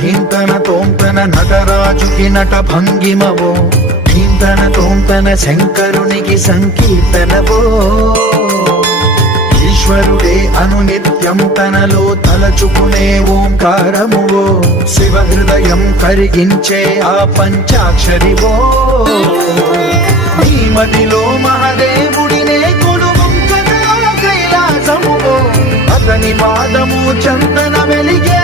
ధీంతన తోంతన నటరాజుకి నట భంగిమవో, ధీంతన తోంతన శంకరునికి సంకీర్తనవో. ఈశ్వరుడే అనునిత్యం తనలో తలచుకునే ఓంకారమువో, శివ హృదయం కరిగించే ఆ పంచాక్షరివో. నీ మదిలో మహాదేవుడినే కొలువుంచగా కైలాసమువో, అతని పాదము చందన వెలిగే